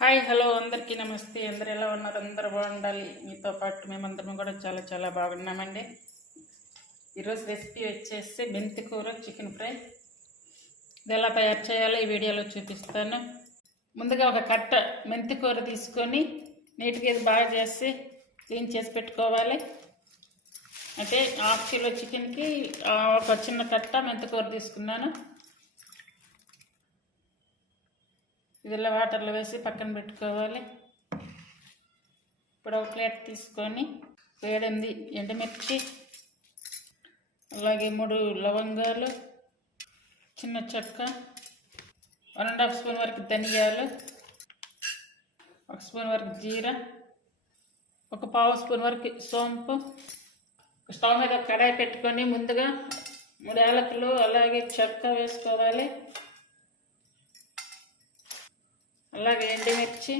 Hi hello అందరికీ నమస్తే. అందరు ఎలా ఉన్నారు? అందరు బాగుండాలి. మీతో పాటు మేమందరం కూడా చాలా చాలా బాగున్నామండి. ఈరోజు రెసిపీ వచ్చేసి మెంతి కూర చికెన్ ఫ్రై. ఇది ఎలా తయారు చేయాలో ఈ వీడియోలో చూపిస్తాను. ముందుగా ఒక కట్ట మెంతి కూర తీసుకొని నీట్గా ఇది బాగా చేసి క్లీన్ చేసి పెట్టుకోవాలి. అంటే హాఫ్ కిలో చికెన్కి ఒక చిన్న కట్ట మెంతి కూర తీసుకున్నాను. ఇదిలా వాటర్లో వేసి పక్కన పెట్టుకోవాలి. ఇప్పుడు ఒక ప్లేట్ తీసుకొని వేడింది ఎండుమిర్చి అలాగే మూడు లవంగాలు చిన్న చెక్క వన్ అండ్ హాఫ్ స్పూన్ వరకు ధనియాలు ఒక స్పూన్ వరకు జీరా ఒక పావు స్పూన్ వరకు సోంపు స్టవ్ మీద కడాయి పెట్టుకొని ముందుగా మూడు యాలకులు అలాగే చెక్క వేసుకోవాలి. అలాగే ఎండుమిర్చి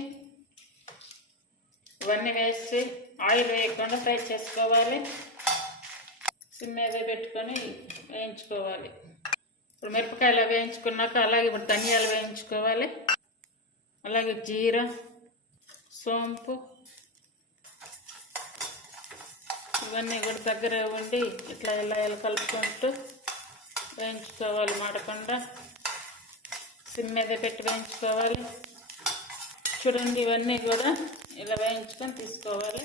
ఇవన్నీ వేసి ఆయిల్ వేయకుండా ఫ్రై చేసుకోవాలి. సిమ్ మీద పెట్టుకొని వేయించుకోవాలి. ఇప్పుడు మిరపకాయలు వేయించుకున్నాక అలాగే ఇప్పుడు ధనియాలు వేయించుకోవాలి. అలాగే జీరా సోంపు ఇవన్నీ కూడా దగ్గర ఉండి ఇట్లా ఇలా ఇలా కలుపుకుంటూ వేయించుకోవాలి మాడకుండా. సిమ్ మీద పెట్టి వేయించుకోవాలి. చూడండి ఇవన్నీ కూడా ఇలా వేయించుకొని తీసుకోవాలి.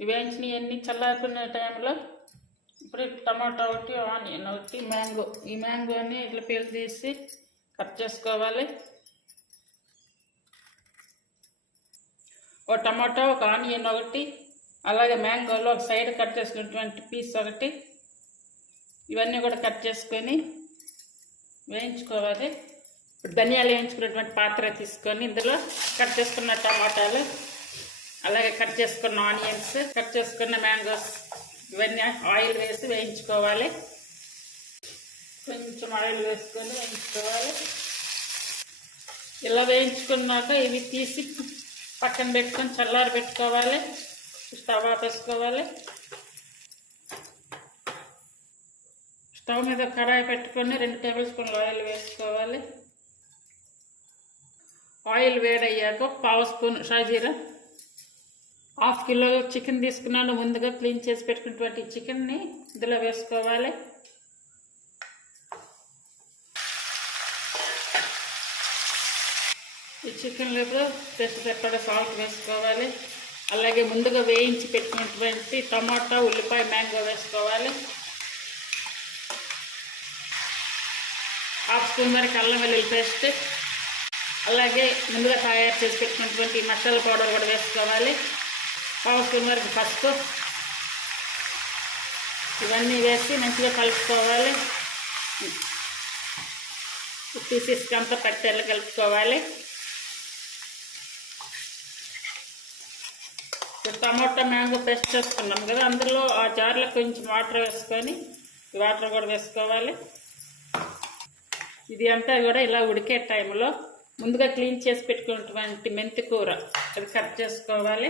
ఈ వేయించినవన్నీ చల్లారుకునే టైంలో ఇప్పుడు టమాటా ఒకటి ఆనియన్ ఒకటి మ్యాంగో. ఈ మ్యాంగోని ఇట్లా పీల్ తీసి కట్ చేసుకోవాలి. ఒక టమాటా ఒక ఆనియన్ ఒకటి అలాగే మ్యాంగోలో ఒక సైడ్ కట్ చేసుకున్నటువంటి పీస్ ఒకటి. ఇవన్నీ కూడా కట్ చేసుకొని వేయించుకోవాలి. ఇప్పుడు ధనియాలు వేయించుకున్నటువంటి పాత్ర తీసుకొని ఇందులో కట్ చేసుకున్న టమాటాలు అలాగే కట్ చేసుకున్న ఆనియన్స్ కట్ చేసుకున్న మ్యాంగోస్ ఇవన్నీ ఆయిల్ వేసి వేయించుకోవాలి. కొంచెం ఆయిల్ వేసుకొని వేయించుకోవాలి. ఇలా వేయించుకున్నాక ఇవి తీసి పక్కన పెట్టుకొని చల్లారి పెట్టుకోవాలి. స్టవ్ ఆపేసుకోవాలి స్టవ్ మీద కడాయి పెట్టుకొని రెండు టేబుల్ స్పూన్లు ఆయిల్ వేసుకోవాలి. ఆయిల్ వేడయ్యాక పావు స్పూన్ షాజీరా హాఫ్ కిలో చికెన్ తీసుకున్నాను. ముందుగా క్లీన్ చేసి పెట్టుకున్నటువంటి చికెన్ని ఇందులో వేసుకోవాలి. ఈ చికెన్లో ఇప్పుడు టెస్ట్ పెట్టడ సాల్ట్ వేసుకోవాలి. అలాగే ముందుగా వేయించి పెట్టుకున్నటువంటి టమాటా ఉల్లిపాయ మ్యాంగో వేసుకోవాలి. హాఫ్ స్పూన్ వరకు అల్లం వెల్లుల్లి పేస్ట్ అలాగే ముందుగా తయారు చేసి పెట్టినటువంటి మసాలా పౌడర్ కూడా వేసుకోవాలి. పావు స్పూన్ వరకు పసుపు. ఇవన్నీ వేసి మంచిగా కలుపుకోవాలి. పీసెస్ అంతా పట్టేలా కలుపుకోవాలి. టమోటా టమాటా మ్యాంగో పేస్ట్ చేసుకున్నాం కదా అందులో ఆ జార్లో కొంచెం వాటర్ వేసుకొని వాటర్ కూడా వేసుకోవాలి. ఇది అంతా కూడా ఇలా ఉడికే టైంలో ముందుగా క్లీన్ చేసి పెట్టుకున్నటువంటి మెంతి కూర. అది కట్ చేసుకోవాలి.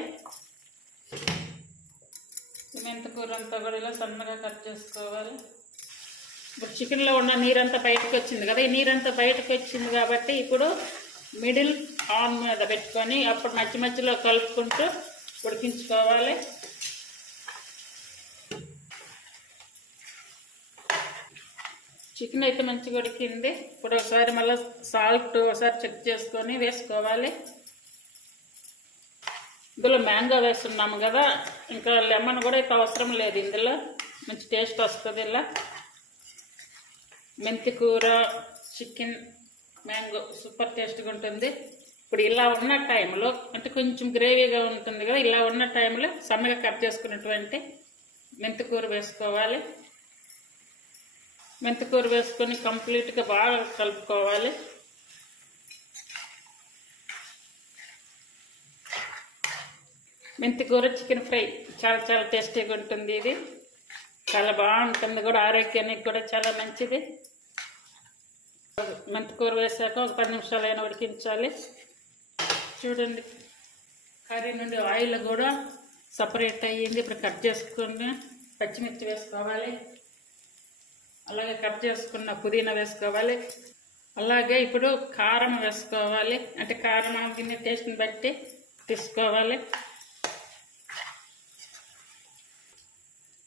మెంతికూర మెంతి కూర అంతా కూడా ఇలా సన్నగా కట్ చేసుకోవాలి. ఇప్పుడు చికెన్లో ఉన్న నీరంతా బయటకు వచ్చింది కదా ఈ నీరంతా బయటకు వచ్చింది కాబట్టి ఇప్పుడు మిడిల్ ఆన్ మీద పెట్టుకొని అప్పుడు మధ్య మధ్యలో కలుపుకుంటూ ఉడికించుకోవాలి. చికెన్ అయితే మంచిగా ఉడికింది. ఇప్పుడు ఒకసారి మళ్ళీ సాల్ట్ ఒకసారి చెక్ చేసుకొని వేసుకోవాలి. ఇందులో మ్యాంగో వేస్తున్నాము కదా. ఇంకా లెమన్ కూడా అయితే అవసరం లేదు ఇందులో. మంచి టేస్ట్ వస్తుంది ఇలా. మెంతి కూర చికెన్ మ్యాంగో సూపర్ టేస్ట్గా ఉంటుంది. ఇప్పుడు ఇలా ఉన్న టైంలో అంటే కొంచెం గ్రేవీగా ఉంటుంది కదా ఇలా ఉన్న టైంలో సన్నగా కట్ చేసుకున్నటువంటి మెంతి కూర వేసుకోవాలి. మెంతికూర వేసుకొని కంప్లీట్గా బాగా కలుపుకోవాలి. మెంతికూర చికెన్ ఫ్రై చాలా చాలా టేస్టీగా ఉంటుంది ఇది. చాలా బాగుంటుంది కూడా ఆరోగ్యానికి కూడా చాలా మంచిది. మెంతికూర వేసాక ఒక పది నిమిషాలు అయినా ఉడికించాలి. చూడండి కర్రీ నుండి ఆయిల్ కూడా సపరేట్ అయ్యింది. ఇప్పుడు కట్ చేసుకుని పచ్చిమిర్చి వేసుకోవాలి. అలాగే కట్ చేసుకున్న పుదీనా వేసుకోవాలి. అలాగే ఇప్పుడు కారం వేసుకోవాలి. అంటే కారం తినే టేస్ట్ని బట్టి తీసుకోవాలి.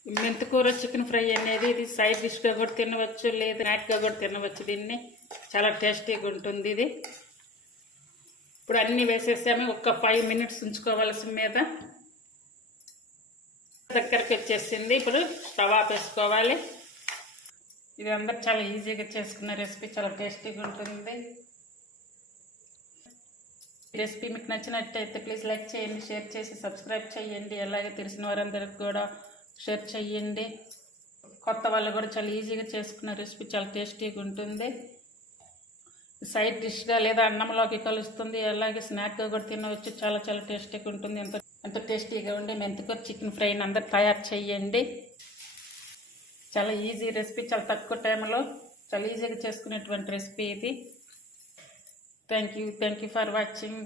మెంతికూర చికెన్ ఫ్రై అనేది ఇది సైడ్ డిష్గా కూడా తినవచ్చు లేదు నాట్గా కూడా తినవచ్చు దీన్ని. చాలా టేస్టీగా ఉంటుంది ఇది. ఇప్పుడు అన్నీ వేసేసాము. ఒక ఫైవ్ మినిట్స్ ఉంచుకోవాల్సిన మీద. దగ్గరికి వచ్చేసింది. ఇప్పుడు స్టవ్ ఆపేసుకోవాలి ఇది అందరు చాలా ఈజీగా చేసుకున్న రెసిపీ చాలా టేస్టీగా ఉంటుంది. రెసిపీ మీకు నచ్చినట్టయితే ప్లీజ్ లైక్ చేయండి షేర్ చేసి సబ్స్క్రైబ్ చేయండి. అలాగే తెలిసిన వారందరికి కూడా షేర్ చేయండి. కొత్త వాళ్ళు కూడా చాలా ఈజీగా చేసుకున్న రెసిపీ చాలా టేస్టీగా ఉంటుంది. సైడ్ డిష్గా లేదా అన్నంలోకి కలుస్తుంది. అలాగే స్నాక్గా కూడా తినవచ్చు. చాలా చాలా టేస్టీగా ఉంటుంది. ఎంత ఎంత టేస్టీగా ఉండి మెంతికూర చికెన్ ఫ్రైని అందరు తయారు చేయండి. చాలా ఈజీ రెసిపీ చాలా తక్కువ టైంలో చాలా ఈజీగా చేసుకునేటువంటి రెసిపీ ఇది. Thank you thank you for watching